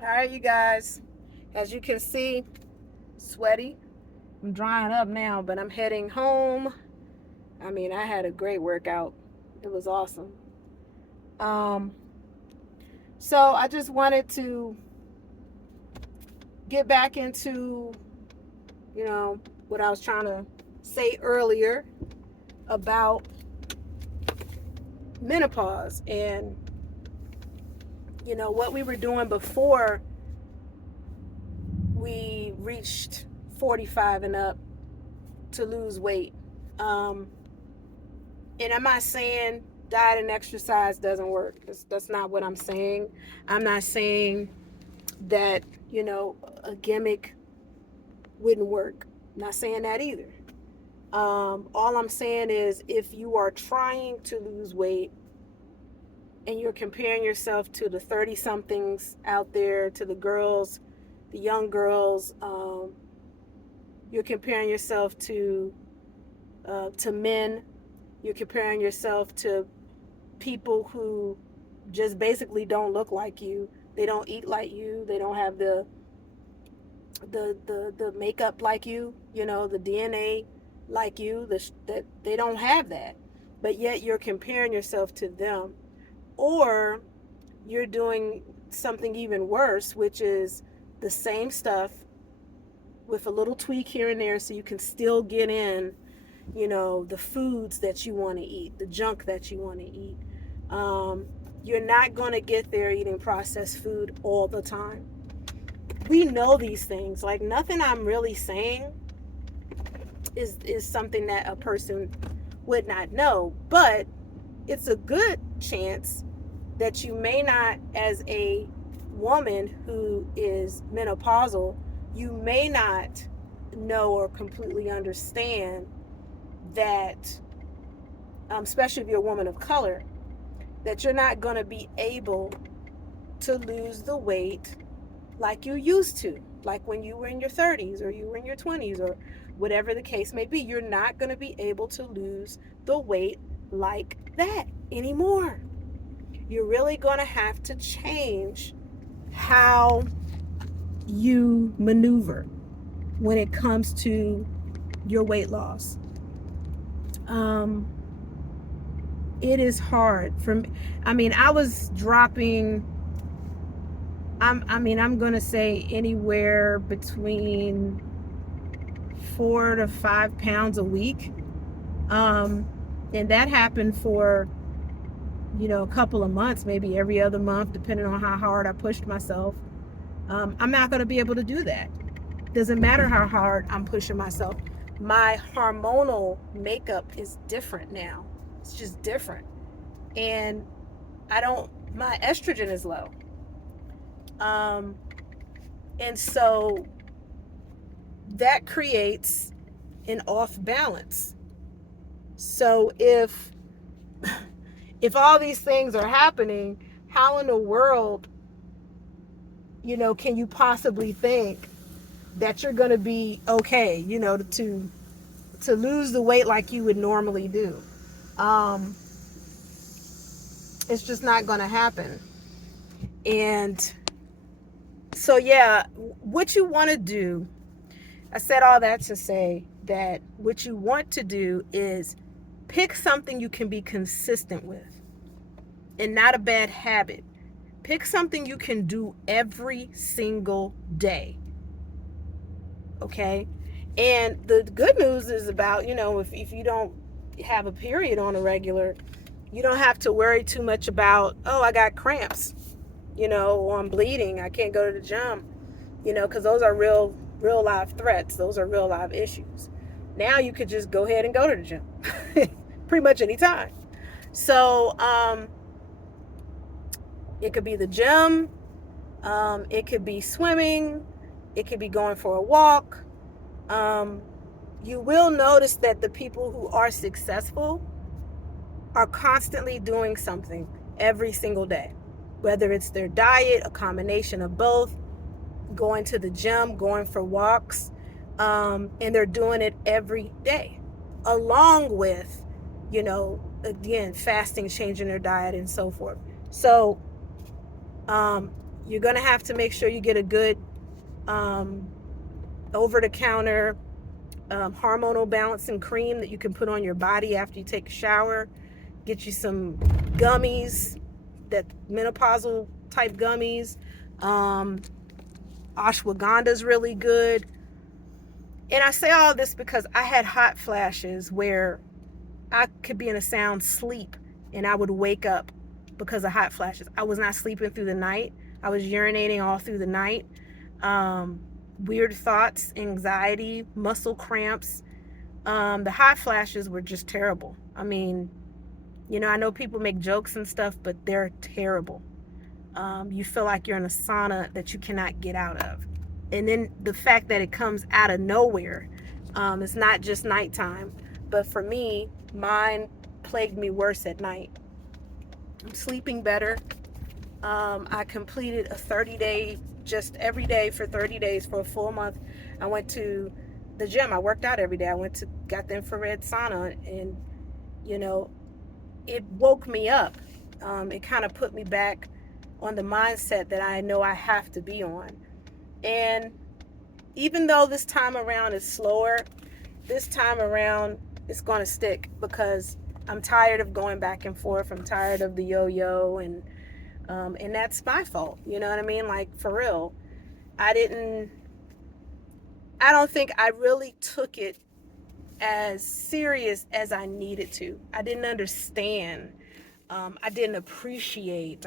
All right, you guys. As you can see, sweaty. I'm drying up now, but I'm heading home. I had a great workout. It was awesome. Um, so I just wanted to get back into, you know, what I was trying to say earlier about menopause and, what we were doing before we reached 45 and up to lose weight. Um, and I'm not saying diet and exercise doesn't work. That's not what I'm saying. I'm not saying that, a gimmick wouldn't work. I'm not saying that either. All I'm saying is if you are trying to lose weight and you're comparing yourself to the 30 somethings out there, to the girls, the young girls, you're comparing yourself to men. You're comparing yourself to people who just basically don't look like you. They don't eat like you. They don't have the makeup like you. The DNA like you. That they don't have that, but yet you're comparing yourself to them, or you're doing something even worse, which is the same stuff with a little tweak here and there, so you can still get in the foods that you want to eat, the junk that you want to eat. Um, you're not going to get there eating processed food all the time. We know these things. Like, nothing I'm really saying is something that a person would not know, but it's a good chance that you may not, as a woman who is menopausal, you may not know or completely understand that, especially if you're a woman of color, that you're not going to be able to lose the weight like you used to, like when you were in your 30s or you were in your 20s or whatever the case may be. You're not going to be able to lose the weight like that anymore. You're really going to have to change how you maneuver when it comes to your weight loss. Um, it is hard for me. I was dropping, I'm going to say anywhere between 4 to 5 pounds a week. And that happened for, a couple of months, maybe every other month, depending on how hard I pushed myself. I'm not going to be able to do that. Doesn't matter how hard I'm pushing myself. My hormonal makeup is different now. It's just different. And my estrogen is low. Um, and so that creates an off balance. So if all these things are happening, how in the world, can you possibly think that you're going to be okay, to lose the weight like you would normally do? Um, it's just not going to happen. And so, yeah, what you want to do, I said all that to say that what you want to do is pick something you can be consistent with and not a bad habit. Pick something you can do every single day. Okay? And the good news is about, if you don't have a period on a regular, you don't have to worry too much about, oh, I got cramps, or I'm bleeding, I can't go to the gym, because those are real live threats. Those are real live issues. Now you could just go ahead and go to the gym pretty much any time. So it could be the gym, it could be swimming, it could be going for a walk. You will notice that the people who are successful are constantly doing something every single day, whether it's their diet, a combination of both, going to the gym, going for walks, and they're doing it every day, along with, again, fasting, changing their diet, and so forth. So You're going to have to make sure you get a good over-the-counter hormonal balancing cream that you can put on your body after you take a shower. Get you some gummies, that menopausal type gummies. Ashwagandha's really good. And I say all this because I had hot flashes where I could be in a sound sleep and I would wake up because of hot flashes. I was not sleeping through the night. I was urinating all through the night. Weird thoughts, anxiety, muscle cramps. The hot flashes were just terrible. I mean, you know, I know people make jokes and stuff, but they're terrible. You feel like you're in a sauna that you cannot get out of. And then the fact that it comes out of nowhere. It's not just nighttime. But for me, mine plagued me worse at night. I'm sleeping better. I completed a 30-day, just every day for 30 days for a full month. I went to the gym. I worked out every day. Got the infrared sauna, and, you know, it woke me up. It kind of put me back on the mindset that I know I have to be on. And even though this time around is slower, this time around it's going to stick, because I'm tired of going back and forth. I'm tired of the yo-yo, and that's my fault. You know what I mean? Like, for real. I don't think I really took it as serious as I needed to. I didn't understand. I didn't appreciate.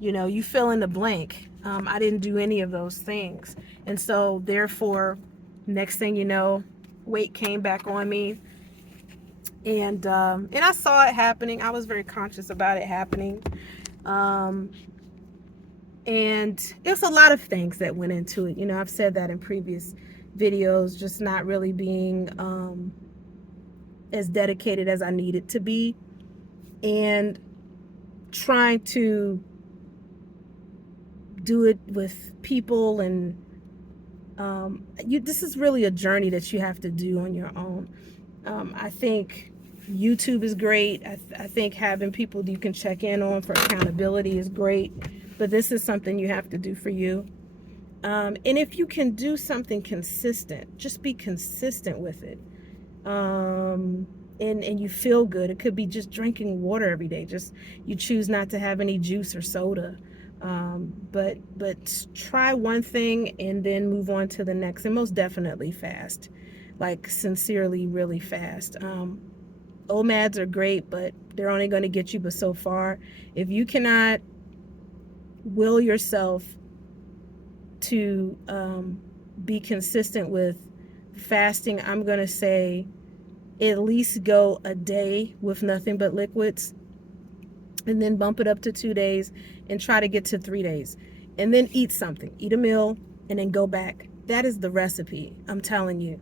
You fill in the blank. I didn't do any of those things. And so therefore, next thing you know, weight came back on me. And I saw it happening. I was very conscious about it happening. And it's a lot of things that went into it. You know, I've said that in previous videos, just not really being as dedicated as I needed to be, and trying to do it with people. And this is really a journey that you have to do on your own. I think YouTube is great. I think having people you can check in on for accountability is great, but this is something you have to do for you. And if you can do something consistent, just be consistent with it. And you feel good. It could be just drinking water every day. Just you choose not to have any juice or soda. But try one thing and then move on to the next, and most definitely fast, like sincerely, really fast. OMADs are great, but they're only going to get you but so far. If you cannot will yourself to be consistent with fasting, I'm going to say at least go a day with nothing but liquids, and then bump it up to 2 days, and try to get to 3 days, and then eat something, eat a meal, and then go back. That is the recipe, I'm telling you.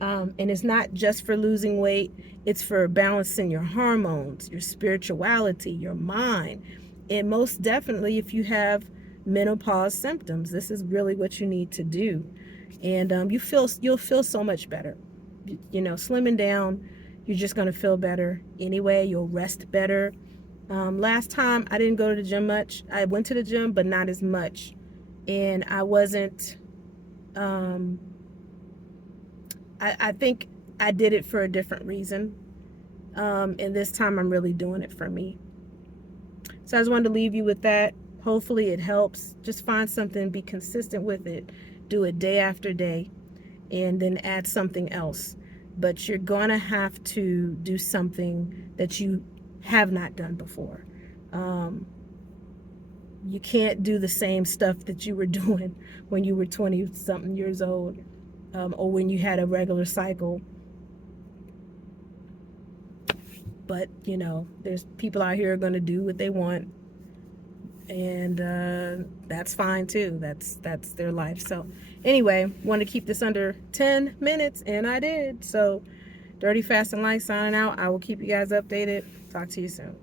And it's not just for losing weight, it's for balancing your hormones, your spirituality, your mind. And most definitely, if you have menopause symptoms, this is really what you need to do. And you'll feel so much better. You know, slimming down, you're just going to feel better anyway. You'll rest better. Last time I didn't go to the gym much. I went to the gym, but not as much. And I wasn't, I think I did it for a different reason. And this time I'm really doing it for me. So I just wanted to leave you with that. Hopefully it helps. Just find something, be consistent with it. Do it day after day, and then add something else. But you're going to have to do something that you have not done before. You can't do the same stuff that you were doing when you were 20-something years old, or when you had a regular cycle. But, you know, there's people out here who are going to do what they want, and that's fine too. That's their life. So anyway, want to keep this under 10 minutes, and I did. So Dirty Fast and Light signing out. I will keep you guys updated. Talk to you soon.